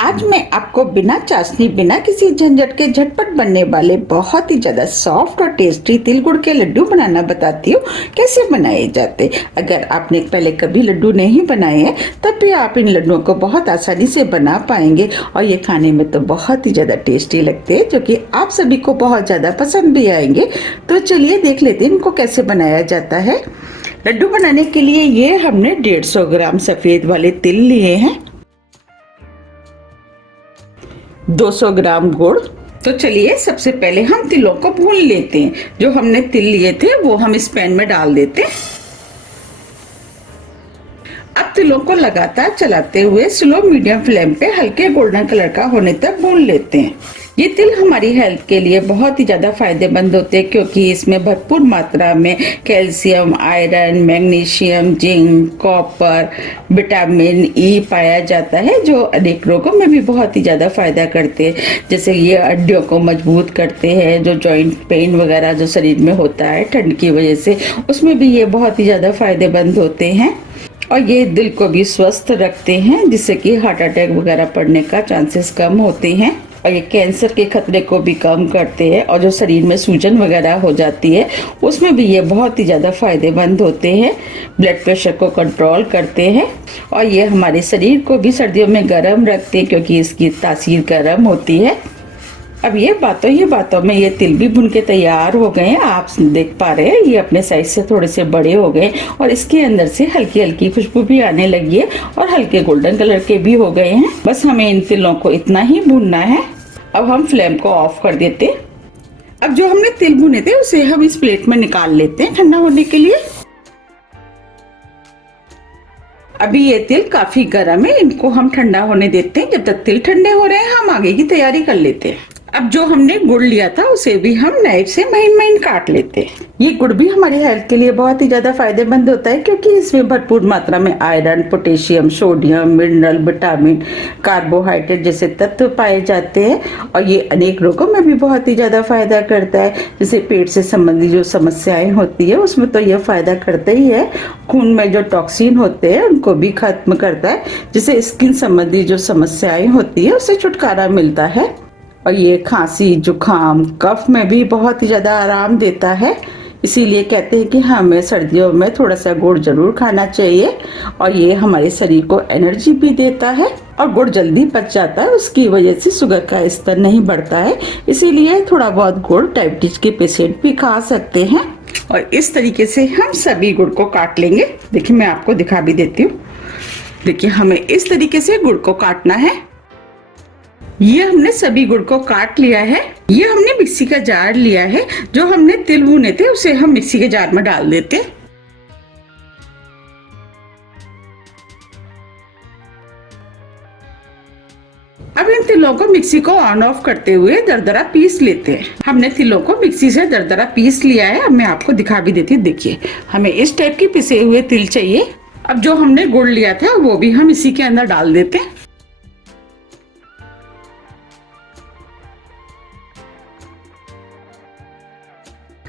आज मैं आपको बिना चाशनी बिना किसी झंझट के झटपट बनने वाले बहुत ही ज्यादा सॉफ्ट और टेस्टी तिल गुड़ के लड्डू बनाना बताती हूँ कैसे बनाए जाते। अगर आपने पहले कभी लड्डू नहीं बनाए हैं तब भी आप इन लड्डुओं को बहुत आसानी से बना पाएंगे और ये खाने में तो बहुत ही ज्यादा टेस्टी लगते हैं जो कि आप सभी को बहुत ज्यादा पसंद भी आएंगे। तो चलिए देख लेते हैं इनको कैसे बनाया जाता है। लड्डू बनाने के लिए ये हमने 150 ग्राम सफेद वाले तिल लिए हैं, 200 ग्राम गुड़। तो चलिए सबसे पहले हम तिलों को भून लेते हैं। जो हमने तिल लिए थे वो हम इस पैन में डाल देते हैं। अब तिलों को लगातार चलाते हुए स्लो मीडियम फ्लेम पे हल्के गोल्डन कलर का होने तक भून लेते हैं। ये तिल हमारी हेल्थ के लिए बहुत ही ज्यादा फायदेमंद होते हैं क्योंकि इसमें भरपूर मात्रा में calcium, iron, magnesium, zinc, copper, vitamin E पाया जाता है जो अनेक रोगों में भी बहुत ही ज्यादा फायदा करते हैं। जैसे ये हड्डियों को मजबूत करते हैं, जो जॉइंट पेन वगैरह जो शरीर में होता है ठंड की वजह से, उसमें भी ये बहुत ही ज्यादा फायदेमंद होते हैं। और ये दिल को भी स्वस्थ रखते हैं जिससे कि हार्ट अटैक वगैरह पड़ने का चांसेस कम होते हैं। और ये कैंसर के खतरे को भी कम करते हैं और जो शरीर में सूजन वगैरह हो जाती है उसमें भी ये बहुत ही ज़्यादा फायदेमंद होते हैं। ब्लड प्रेशर को कंट्रोल करते हैं और ये हमारे शरीर को भी सर्दियों में गर्म रखते हैं क्योंकि इसकी तासीर गर्म होती है। अब ये बातों में ये तिल भी भुन के तैयार हो गए हैं। आप देख पा रहे हैं ये अपने साइज से थोड़े से बड़े हो गए और इसके अंदर से हल्की हल्की खुशबू भी आने लगी है और हल्के गोल्डन कलर के भी हो गए हैं। बस हमें इन तिलों को इतना ही भूनना है। अब हम फ्लेम को ऑफ कर देते हैं। अब जो हमने तिल भुने थे उसे हम इस प्लेट में निकाल लेते हैं ठंडा होने के लिए। अभी ये तिल काफी गर्म है, इनको हम ठंडा होने देते हैं। जब तक तिल ठंडे हो रहे हैं हम आगे की तैयारी कर लेते हैं। अब जो हमने गुड़ लिया था उसे भी हम नाइफ से महीन महीन काट लेते हैं। ये गुड़ भी हमारी हेल्थ के लिए बहुत ही ज्यादा फायदेमंद होता है क्योंकि इसमें भरपूर मात्रा में iron, potassium, sodium, mineral, vitamin, carbohydrate जैसे तत्व पाए जाते हैं और ये अनेक रोगों में भी बहुत ही ज्यादा फायदा करता है। जैसे पेट से संबंधित जो समस्याएं होती है उसमें तो यह फायदा करता ही है। खून में जो टॉक्सिन होते हैं उनको भी खत्म करता है, जिससे स्किन संबंधी जो समस्याएं होती है उससे छुटकारा मिलता है। और ये खांसी, जुकाम, कफ में भी बहुत ही ज्यादा आराम देता है। इसीलिए कहते हैं कि हमें सर्दियों में थोड़ा सा गुड़ जरूर खाना चाहिए और ये हमारे शरीर को एनर्जी भी देता है और गुड़ जल्दी पच जाता है, उसकी वजह से शुगर का स्तर नहीं बढ़ता है। इसीलिए थोड़ा बहुत गुड़ डायबिटीज के पेशेंट भी खा सकते हैं। और इस तरीके से हम सभी गुड़ को काट लेंगे। देखिए मैं आपको दिखा भी देती हूँ। देखिए हमें इस तरीके से गुड़ को काटना है। ये हमने सभी गुड़ को काट लिया है। ये हमने मिक्सी का जार लिया है। जो हमने तिल भुने थे उसे हम मिक्सी के जार में डाल देते। अब इन तिलों को मिक्सी को ऑन ऑफ करते हुए दरदरा पीस लेते हैं। हमने तिलों को मिक्सी से दरदरा पीस लिया है। अब मैं आपको दिखा भी देती हूँ। देखिए हमें इस टाइप की पिसे हुए तिल चाहिए। अब जो हमने गुड़ लिया था वो भी हम इसी के अंदर डाल देते हैं।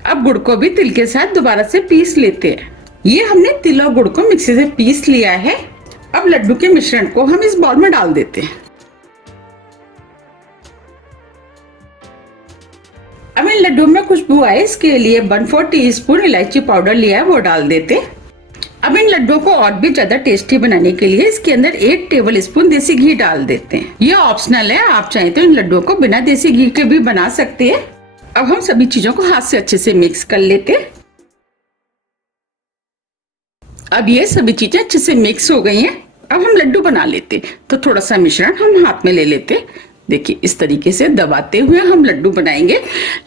अब गुड़ को भी तिल के साथ दोबारा से पीस लेते हैं। ये हमने तिल और गुड़ को मिक्सी से पीस लिया है। अब लड्डू के मिश्रण को हम इस बाउल में डाल देते हैं। अब इन लड्डू में खुशबू आए इसके लिए 1/4 टीस्पून इलायची पाउडर लिया है वो डाल देते हैं। अब इन लड्डू को और भी ज्यादा टेस्टी बनाने के लिए इसके अंदर 1 टेबल स्पून देसी घी डाल देते हैं। ये ऑप्शनल है, आप चाहें तो इन लड्डुओं को बिना देसी घी के भी बना सकते हैं। अब हम सभी चीजों को हाथ से अच्छे से मिक्स कर लेते हैं। अब ये सभी चीजें अच्छे से मिक्स हो गई हैं। अब हम लड्डू बना लेते हैं। तो थोड़ा सा मिश्रण हम हाथ में ले लेते हैं। देखिए इस तरीके से दबाते हुए हम लड्डू बनाएंगे।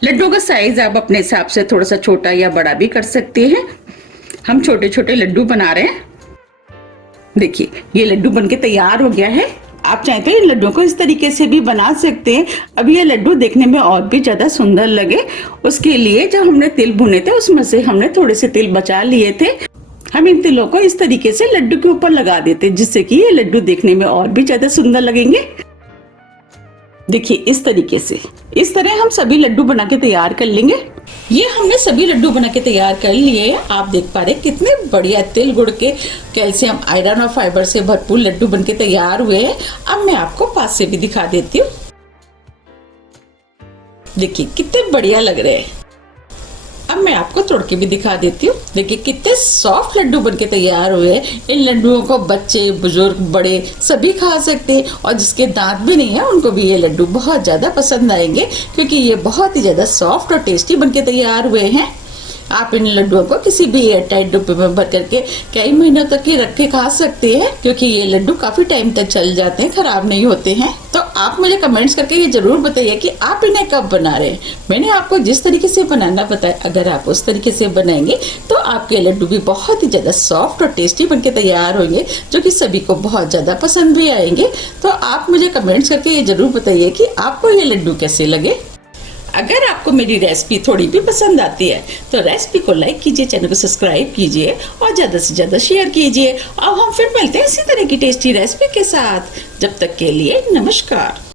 लड्डू का साइज आप अपने हिसाब से थोड़ा सा छोटा या बड़ा भी कर सकते हैं। हम छोटे छोटे लड्डू बना रहे हैं। देखिए ये लड्डू बनके तैयार हो गया है। आप चाहें तो इन लड्डुओं को इस तरीके से भी बना सकते हैं। अब ये लड्डू देखने में और भी ज्यादा सुंदर लगे उसके लिए जब हमने तिल भुने थे उसमें से हमने थोड़े से तिल बचा लिए थे। हम इन तिलों को इस तरीके से लड्डू के ऊपर लगा देते हैं जिससे कि ये लड्डू देखने में और भी ज्यादा सुंदर लगेंगे। देखिए इस तरीके से, इस तरह हम सभी लड्डू बना के तैयार कर लेंगे। ये हमने सभी लड्डू बना के तैयार कर लिए हैं। आप देख पा रहे हैं कितने बढ़िया तिल गुड़ के कैल्शियम, आयरन और फाइबर से भरपूर लड्डू बन के तैयार हुए हैं। अब मैं आपको पास से भी दिखा देती हूँ। देखिए कितने बढ़िया लग रहे हैं। अब मैं आपको तोड़ के भी दिखा देती हूँ। देखिए कितने सॉफ्ट लड्डू बनके तैयार हुए हैं। इन लड्डुओं को बच्चे, बुजुर्ग, बड़े सभी खा सकते हैं और जिसके दांत भी नहीं है उनको भी ये लड्डू बहुत ज़्यादा पसंद आएंगे, क्योंकि ये बहुत ही ज़्यादा सॉफ्ट और टेस्टी बनके तैयार हुए हैं। आप इन लड्डुओं को किसी भी एयरटाइट डिब्बे में भर करके कई महीनों तक ही रख के खा सकते हैं, क्योंकि ये लड्डू काफी टाइम तक चल जाते हैं, खराब नहीं होते हैं। तो आप मुझे कमेंट्स करके ये जरूर बताइए कि आप इन्हें कब बना रहे हैं। मैंने आपको जिस तरीके से बनाना बताया, अगर आप उस तरीके से बनाएंगे तो आपके लड्डू भी बहुत ही ज्यादा सॉफ्ट और टेस्टी बनके तैयार होंगे, जो कि सभी को बहुत ज्यादा पसंद भी आएंगे। तो आप मुझे कमेंट्स करके ये जरूर बताइए कि आपको ये लड्डू कैसे लगे। अगर आपको मेरी रेसिपी थोड़ी भी पसंद आती है तो रेसिपी को लाइक कीजिए, चैनल को सब्सक्राइब कीजिए और ज़्यादा से ज़्यादा शेयर कीजिए। अब हम फिर मिलते हैं इसी तरह की टेस्टी रेसिपी के साथ। जब तक के लिए नमस्कार।